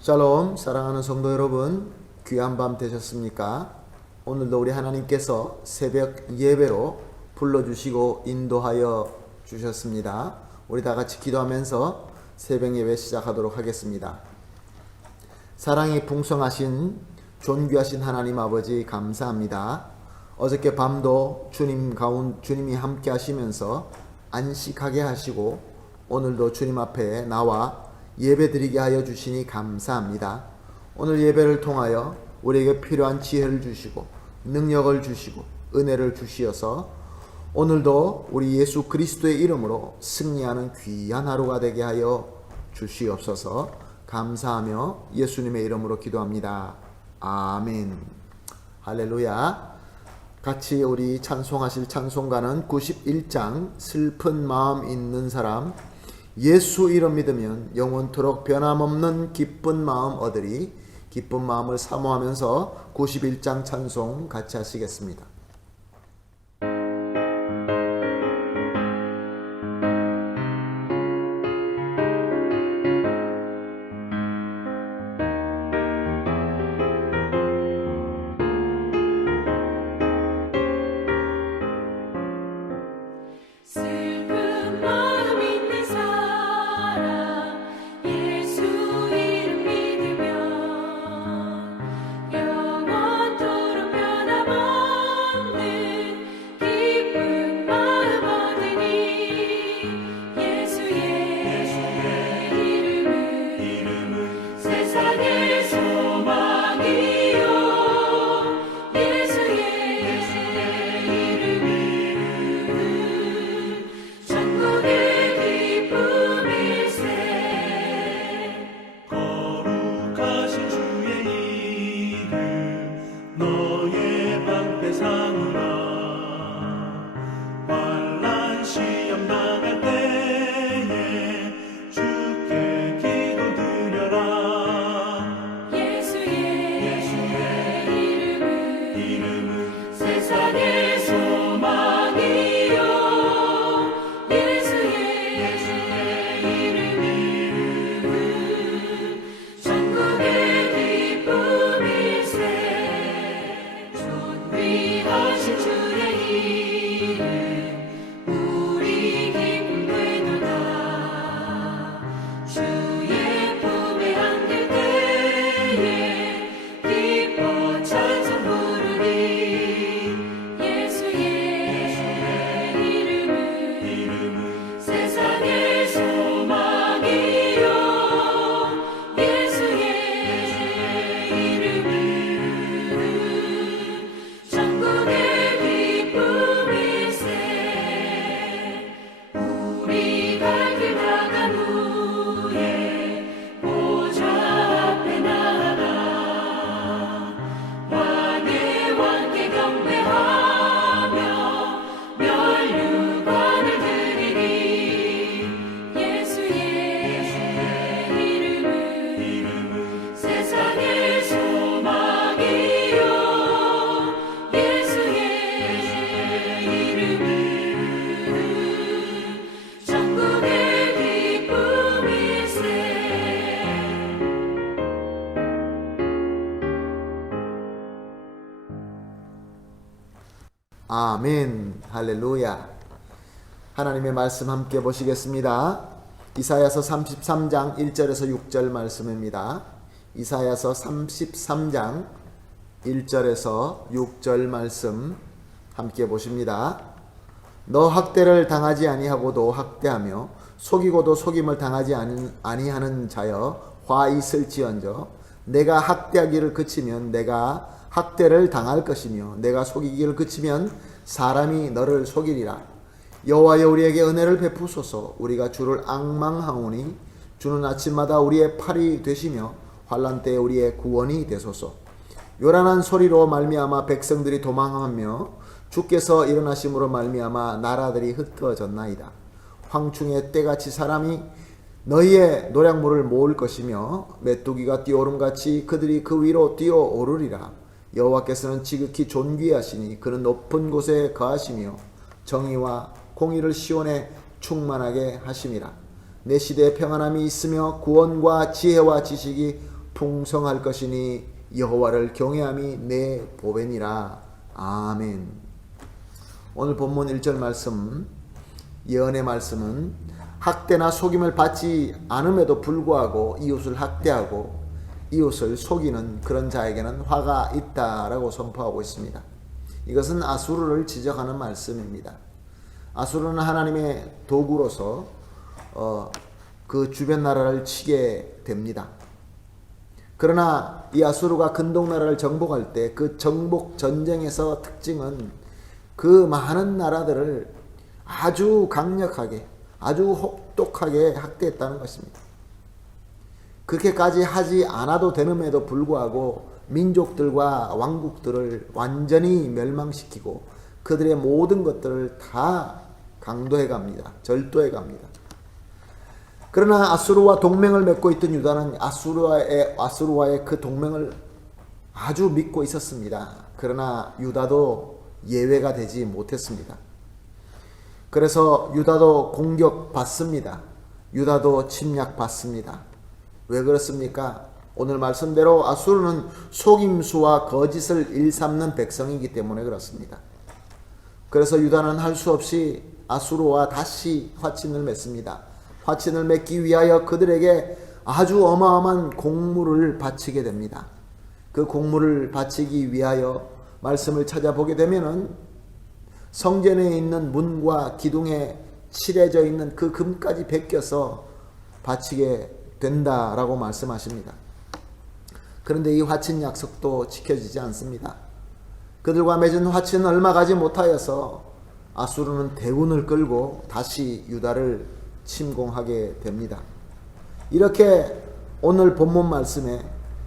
샬롬, 사랑하는 성도 여러분, 귀한 밤 되셨습니까? 오늘도 우리 하나님께서 새벽 예배로 불러주시고 인도하여 주셨습니다. 우리 다 같이 기도하면서 새벽 예배 시작하도록 하겠습니다. 사랑이 풍성하신 존귀하신 하나님 아버지 감사합니다. 어저께 밤도 주님이 함께 하시면서 안식하게 하시고 오늘도 주님 앞에 나와 예배드리게 하여 주시니 감사합니다. 오늘 예배를 통하여 우리에게 필요한 지혜를 주시고 능력을 주시고 은혜를 주시어서 오늘도 우리 예수 그리스도의 이름으로 승리하는 귀한 하루가 되게 하여 주시옵소서. 감사하며 예수님의 이름으로 기도합니다. 아멘. 할렐루야. 같이 우리 찬송하실 찬송가는 91장 슬픈 마음 있는 사람, 예수 이름 믿으면 영원토록 변함없는 기쁜 마음 얻으리. 기쁜 마음을 사모하면서 91장 찬송 같이 하시겠습니다. 아멘. 할렐루야. 하나님의 말씀 함께 보시겠습니다. 이사야서 33장 1절에서 6절 말씀입니다. 이사야서 33장 1절에서 6절 말씀 함께 보십니다. 너 학대를 당하지 아니하고도 학대하며 속이고도 속임을 당하지 아니하는 자여 화 있을지언정 내가 학대하기를 그치면 내가 학대를 당할 것이며 내가 속이기를 그치면 사람이 너를 속이리라. 여호와여 우리에게 은혜를 베푸소서. 우리가 주를 앙망하오니 주는 아침마다 우리의 팔이 되시며 환난 때에 우리의 구원이 되소서. 요란한 소리로 말미암아 백성들이 도망하며 주께서 일어나심으로 말미암아 나라들이 흩어졌나이다. 황충의 때같이 사람이 너희의 노량물을 모을 것이며 메뚜기가 뛰어오름같이 그들이 그 위로 뛰어오르리라. 여호와께서는 지극히 존귀하시니 그는 높은 곳에 거하시며 정의와 공의를 시온에 충만하게 하심이라. 내 시대에 평안함이 있으며 구원과 지혜와 지식이 풍성할 것이니 여호와를 경외함이 내 보배니라. 아멘. 오늘 본문 1절 말씀, 예언의 말씀은 학대나 속임을 받지 않음에도 불구하고 이웃을 학대하고 이웃을 속이는 그런 자에게는 화가 있다라고 선포하고 있습니다. 이것은 아수르를 지적하는 말씀입니다. 아수르는 하나님의 도구로서 그 주변 나라를 치게 됩니다. 그러나 이 아수르가 근동나라를 정복할 때 그 정복 전쟁에서 특징은 그 많은 나라들을 아주 강력하게, 아주 혹독하게 학대했다는 것입니다. 그렇게까지 하지 않아도 되는에도 불구하고 민족들과 왕국들을 완전히 멸망시키고 그들의 모든 것들을 다 강도해 갑니다. 절도해 갑니다. 그러나 아수르와 동맹을 맺고 있던 유다는 아수르와의 그 동맹을 아주 믿고 있었습니다. 그러나 유다도 예외가 되지 못했습니다. 그래서 유다도 공격받습니다. 유다도 침략받습니다. 왜 그렇습니까? 오늘 말씀대로 아수르는 속임수와 거짓을 일삼는 백성이기 때문에 그렇습니다. 그래서 유다는 할 수 없이 아수르와 다시 화친을 맺습니다. 화친을 맺기 위하여 그들에게 아주 어마어마한 공물을 바치게 됩니다. 그 공물을 바치기 위하여 말씀을 찾아보게 되면은 성전에 있는 문과 기둥에 칠해져 있는 그 금까지 베껴서 바치게 된다라고 말씀하십니다. 그런데 이 화친 약속도 지켜지지 않습니다. 그들과 맺은 화친은 얼마 가지 못하여서 아수르는 대군을 끌고 다시 유다를 침공하게 됩니다. 이렇게 오늘 본문 말씀에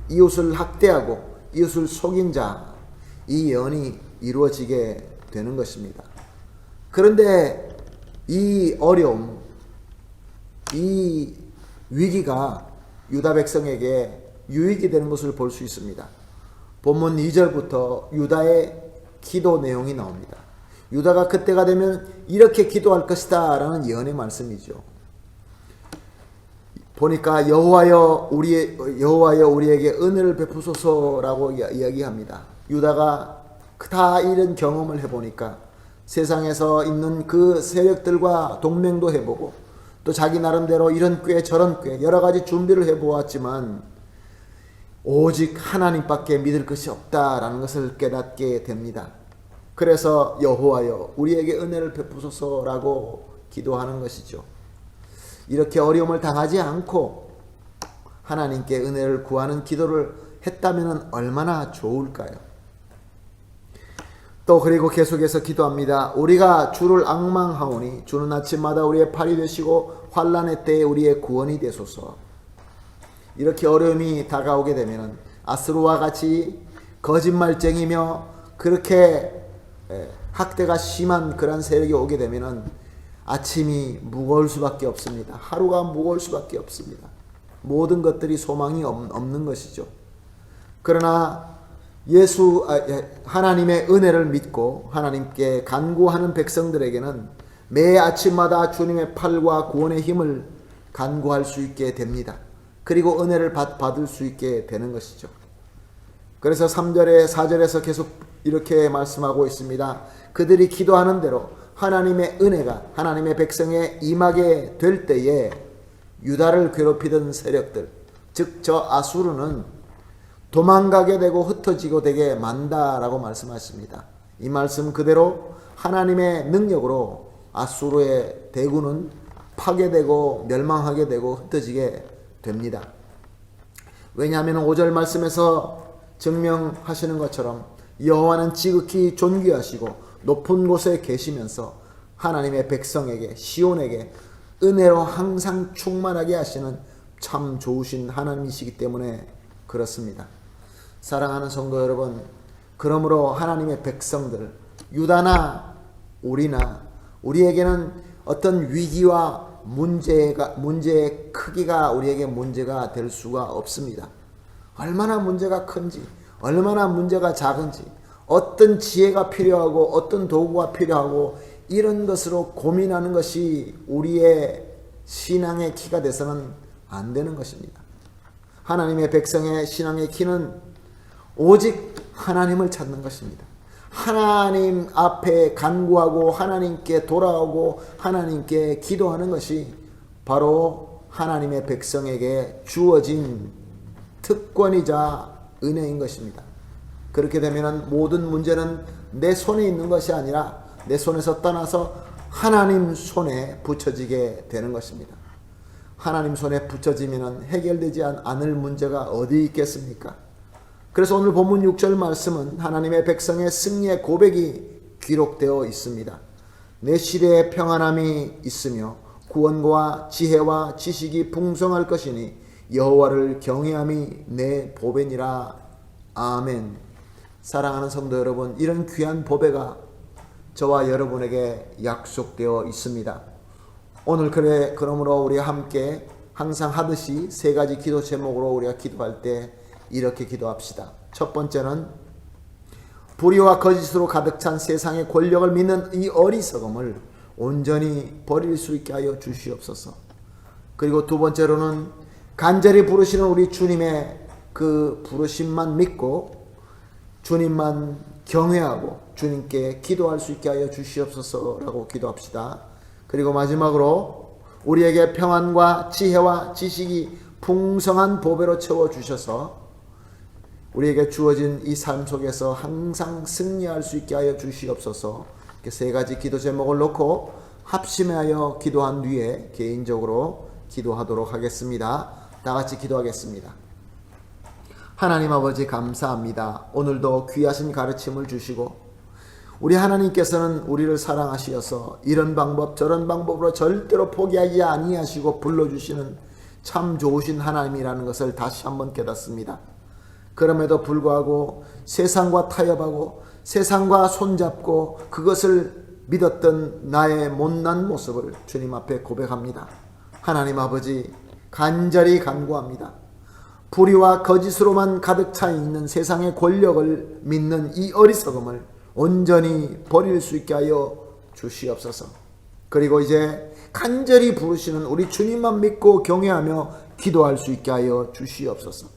이웃을 학대하고 이웃을 속인 자, 이 예언이 이루어지게 되는 것입니다. 그런데 이 어려움, 이 위기가 유다 백성에게 유익이 되는 것을 볼 수 있습니다. 본문 2절부터 유다의 기도 내용이 나옵니다. 유다가 그때가 되면 이렇게 기도할 것이다 라는 예언의 말씀이죠. 보니까 여호와여 우리에게 은혜를 베푸소서라고 이야기합니다. 유다가 다 이런 경험을 해보니까 세상에서 있는 그 세력들과 동맹도 해보고 또 자기 나름대로 이런 꾀 저런 꾀 여러 가지 준비를 해보았지만 오직 하나님밖에 믿을 것이 없다라는 것을 깨닫게 됩니다. 그래서 여호와여 우리에게 은혜를 베푸소서라고 기도하는 것이죠. 이렇게 어려움을 당하지 않고 하나님께 은혜를 구하는 기도를 했다면 얼마나 좋을까요? 또 그리고 계속해서 기도합니다. 우리가 주를 앙망하오니 주는 아침마다 우리의 팔이 되시고 환난의 때에 우리의 구원이 되소서. 이렇게 어려움이 다가오게 되면 아수르와 같이 거짓말쟁이며 그렇게 학대가 심한 그런 세력이 오게 되면 아침이 무거울 수밖에 없습니다. 하루가 무거울 수밖에 없습니다. 모든 것들이 소망이 없는 것이죠. 그러나 하나님의 은혜를 믿고 하나님께 간구하는 백성들에게는 매 아침마다 주님의 팔과 구원의 힘을 간구할 수 있게 됩니다. 그리고 은혜를 받을 수 있게 되는 것이죠. 그래서 3절에 4절에서 계속 이렇게 말씀하고 있습니다. 그들이 기도하는 대로 하나님의 은혜가 하나님의 백성에 임하게 될 때에 유다를 괴롭히던 세력들, 즉 저 아수르는 도망가게 되고 흩어지고 되게 만다라고 말씀하십니다. 이 말씀 그대로 하나님의 능력으로 아수르의 대군은 파괴되고 멸망하게 되고 흩어지게 됩니다. 왜냐하면 5절 말씀에서 증명하시는 것처럼 여호와는 지극히 존귀하시고 높은 곳에 계시면서 하나님의 백성에게 시온에게 은혜로 항상 충만하게 하시는 참 좋으신 하나님이시기 때문에 그렇습니다. 사랑하는 성도 여러분, 그러므로 하나님의 백성들, 유다나 우리에게는 어떤 위기와 문제의 크기가 우리에게 문제가 될 수가 없습니다. 얼마나 문제가 큰지, 얼마나 문제가 작은지, 어떤 지혜가 필요하고 어떤 도구가 필요하고 이런 것으로 고민하는 것이 우리의 신앙의 키가 돼서는 안 되는 것입니다. 하나님의 백성의 신앙의 키는 오직 하나님을 찾는 것입니다. 하나님 앞에 간구하고 하나님께 돌아오고 하나님께 기도하는 것이 바로 하나님의 백성에게 주어진 특권이자 은혜인 것입니다. 그렇게 되면 모든 문제는 내 손에 있는 것이 아니라 내 손에서 떠나서 하나님 손에 붙여지게 되는 것입니다. 하나님 손에 붙여지면 해결되지 않을 문제가 어디 있겠습니까? 그래서 오늘 본문 6절 말씀은 하나님의 백성의 승리의 고백이 기록되어 있습니다. 내 시대에 평안함이 있으며 구원과 지혜와 지식이 풍성할 것이니 여호와를 경외함이 내 보배니라. 아멘. 사랑하는 성도 여러분, 이런 귀한 보배가 저와 여러분에게 약속되어 있습니다. 오늘 그러므로 우리 함께 항상 하듯이 세 가지 기도 제목으로 우리가 기도할 때 이렇게 기도합시다. 첫 번째는 불의와 거짓으로 가득 찬 세상의 권력을 믿는 이 어리석음을 온전히 버릴 수 있게 하여 주시옵소서. 그리고 두 번째로는 간절히 부르시는 우리 주님의 그 부르심만 믿고 주님만 경외하고 주님께 기도할 수 있게 하여 주시옵소서라고 기도합시다. 그리고 마지막으로 우리에게 평안과 지혜와 지식이 풍성한 보배로 채워주셔서 우리에게 주어진 이 삶 속에서 항상 승리할 수 있게 하여 주시옵소서. 이렇게 세 가지 기도 제목을 놓고 합심하여 기도한 뒤에 개인적으로 기도하도록 하겠습니다. 다 같이 기도하겠습니다. 하나님 아버지 감사합니다. 오늘도 귀하신 가르침을 주시고 우리 하나님께서는 우리를 사랑하시어서 이런 방법 저런 방법으로 절대로 포기하지 아니하시고 불러주시는 참 좋으신 하나님이라는 것을 다시 한번 깨닫습니다. 그럼에도 불구하고 세상과 타협하고 세상과 손잡고 그것을 믿었던 나의 못난 모습을 주님 앞에 고백합니다. 하나님 아버지 간절히 간구합니다. 불의와 거짓으로만 가득 차 있는 세상의 권력을 믿는 이 어리석음을 온전히 버릴 수 있게 하여 주시옵소서. 그리고 이제 간절히 부르시는 우리 주님만 믿고 경외하며 기도할 수 있게 하여 주시옵소서.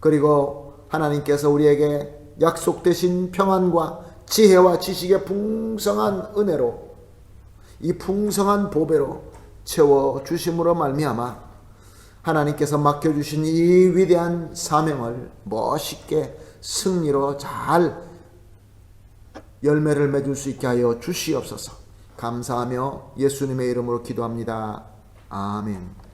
그리고 하나님께서 우리에게 약속되신 평안과 지혜와 지식의 풍성한 은혜로 이 풍성한 보배로 채워주심으로 말미암아 하나님께서 맡겨주신 이 위대한 사명을 멋있게 승리로 잘 열매를 맺을 수 있게 하여 주시옵소서. 감사하며 예수님의 이름으로 기도합니다. 아멘.